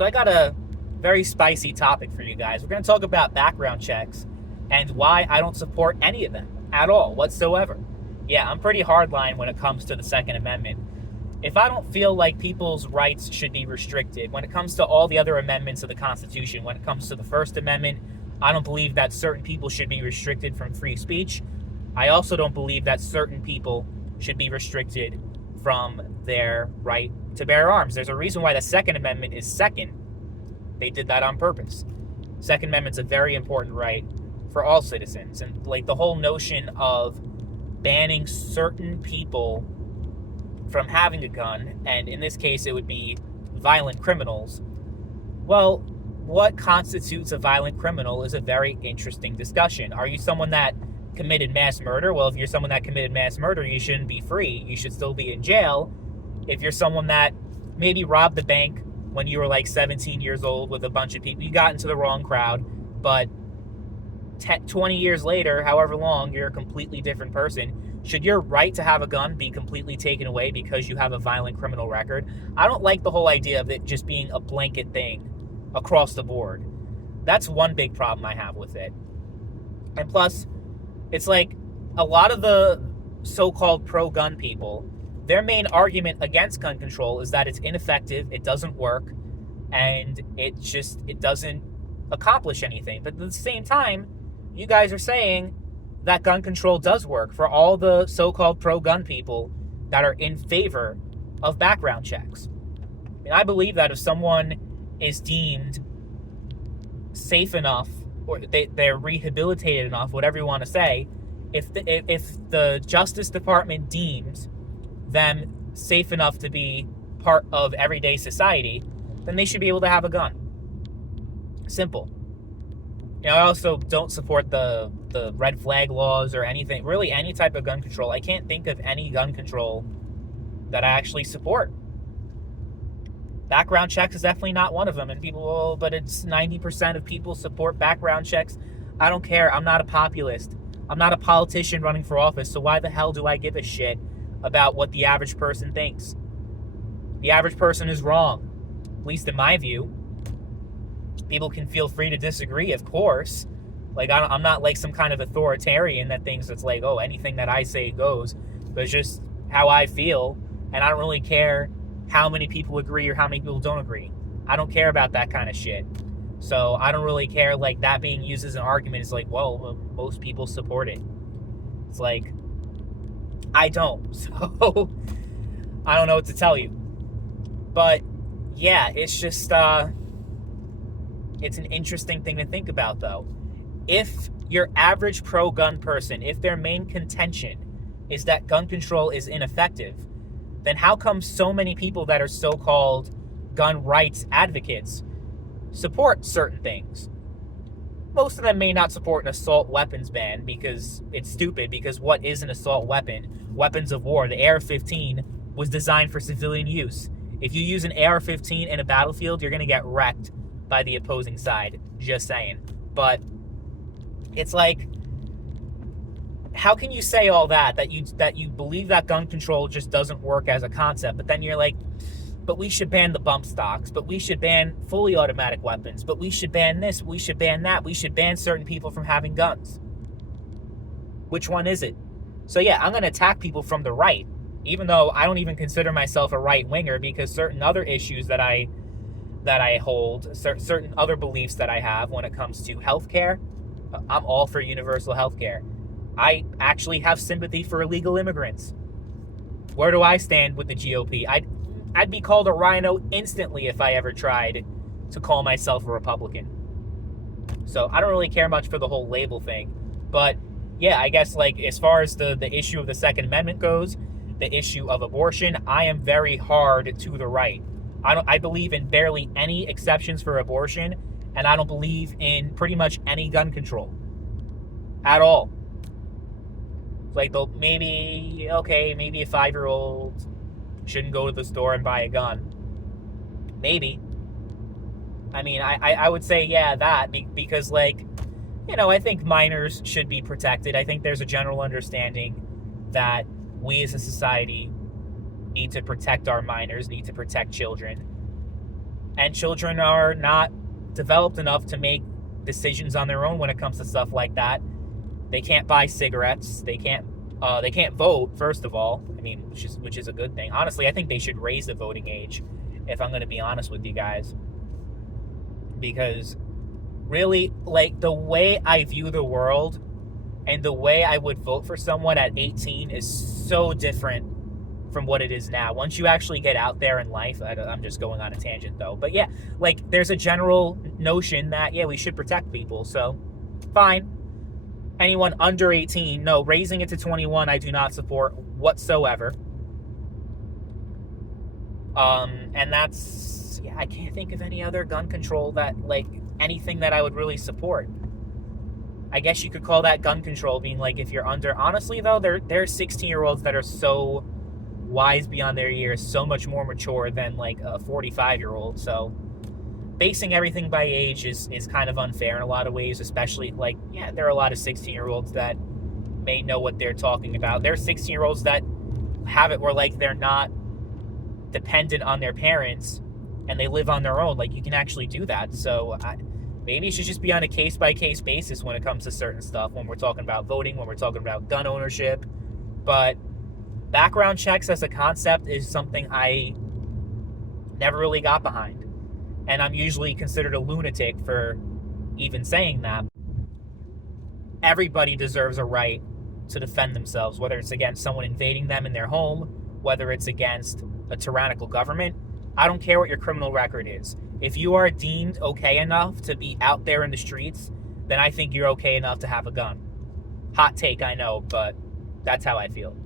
So I got a very spicy topic for you guys. We're going to talk about background checks and why I don't support any of them at all, whatsoever. Yeah, I'm pretty hardline when it comes to the Second Amendment. If I don't feel like people's rights should be restricted, when it comes to all the other amendments of the Constitution, when it comes to the First Amendment, I don't believe that certain people should be restricted from free speech. I also don't believe that certain people should be restricted from their right to bear arms. There's a reason why the Second Amendment is second. They did that on purpose. Second Amendment's a very important right for all citizens. And like the whole notion of banning certain people from having a gun, and in this case it would be violent criminals. Well, what constitutes a violent criminal is a very interesting discussion. Are you someone that committed mass murder? Well, if you're someone that committed mass murder, you shouldn't be free. You should still be in jail. If you're someone that maybe robbed the bank when you were like 17 years old with a bunch of people, you got into the wrong crowd, but 20 years later, however long, you're a completely different person. Should your right to have a gun be completely taken away because you have a violent criminal record? I don't like the whole idea of it just being a blanket thing across the board. That's one big problem I have with it. And plus, it's like a lot of the so-called pro-gun people, their main argument against gun control is that it's ineffective, it doesn't work, and it doesn't accomplish anything. But at the same time, you guys are saying that gun control does work for all the so-called pro-gun people that are in favor of background checks. I mean, I believe that if someone is deemed safe enough, or they're rehabilitated enough, whatever you want to say, if the Justice Department deems them safe enough to be part of everyday society, then they should be able to have a gun. Simple. I also don't support the red flag laws or anything, really any type of gun control. I can't think of any gun control that I actually support. Background checks is definitely not one of them. And people, but it's 90% of people support background checks. I don't care. I'm not a populist. I'm not a politician running for office. So why the hell do I give a shit about what the average person thinks? The average person is wrong, at least in my view. People can feel free to disagree, of course. Like, I'm not like some kind of authoritarian that thinks it's like, oh, anything that I say goes. But it's just how I feel, and I don't really care how many people agree or how many people don't agree. I don't care about that kind of shit. So I don't really care, like, that being used as an argument is like, well, most people support it. It's like, I don't. So I don't know what to tell you. But yeah, it's just it's an interesting thing to think about, though. If your average pro-gun person, if their main contention is that gun control is ineffective, then how come so many people that are so-called gun rights advocates support certain things? Most of them may not support an assault weapons ban because it's stupid, because what is an assault weapon? Weapons of war. The AR-15 was designed for civilian use. If you use an AR-15 in a battlefield, you're going to get wrecked by the opposing side. Just saying. But it's like, how can you say all that you believe that gun control just doesn't work as a concept, but then you're like, but we should ban the bump stocks, but we should ban fully automatic weapons, but we should ban this, we should ban that, we should ban certain people from having guns. Which one is it? So yeah, I'm going to attack people from the right, even though I don't even consider myself a right-winger, because certain other issues that I hold, certain other beliefs that I have when it comes to healthcare, I'm all for universal healthcare. I actually have sympathy for illegal immigrants. Where do I stand with the GOP? I'd be called a rhino instantly if I ever tried to call myself a Republican. So I don't really care much for the whole label thing. But yeah, I guess like as far as the issue of the Second Amendment goes, the issue of abortion, I am very hard to the right. I believe in barely any exceptions for abortion, and I don't believe in pretty much any gun control at all. Like, maybe a 5-year-old shouldn't go to the store and buy a gun. Maybe. I mean, I would say, yeah, that, because, like, I think minors should be protected. I think there's a general understanding that we as a society need to protect our minors, need to protect children. and children are not developed enough to make decisions on their own when it comes to stuff like that. They can't buy cigarettes. They can't vote, first of all. I mean, which is a good thing. Honestly, I think they should raise the voting age, if I'm going to be honest with you guys. Because really, like, the way I view the world and the way I would vote for someone at 18 is so different from what it is now. Once you actually get out there in life, I'm just going on a tangent though. But yeah, like, there's a general notion that, yeah, we should protect people. So, fine. Anyone under 18, no, raising it to 21, I do not support whatsoever. And that's, yeah, I can't think of any other gun control that, like, anything that I would really support. I guess you could call that gun control, being like, if you're under, honestly though, there are 16-year-olds that are so wise beyond their years, so much more mature than like a 45-year-old. So basing everything by age is kind of unfair in a lot of ways, especially, like, yeah, there are a lot of 16-year-olds that may know what they're talking about. There are 16-year-olds that have it where, like, they're not dependent on their parents and they live on their own. Like, you can actually do that. So maybe it should just be on a case-by-case basis when it comes to certain stuff, when we're talking about voting, when we're talking about gun ownership. But background checks as a concept is something I never really got behind. And I'm usually considered a lunatic for even saying that. Everybody deserves a right to defend themselves, whether it's against someone invading them in their home, whether it's against a tyrannical government. I don't care what your criminal record is. If you are deemed okay enough to be out there in the streets, then I think you're okay enough to have a gun. Hot take, I know, but that's how I feel.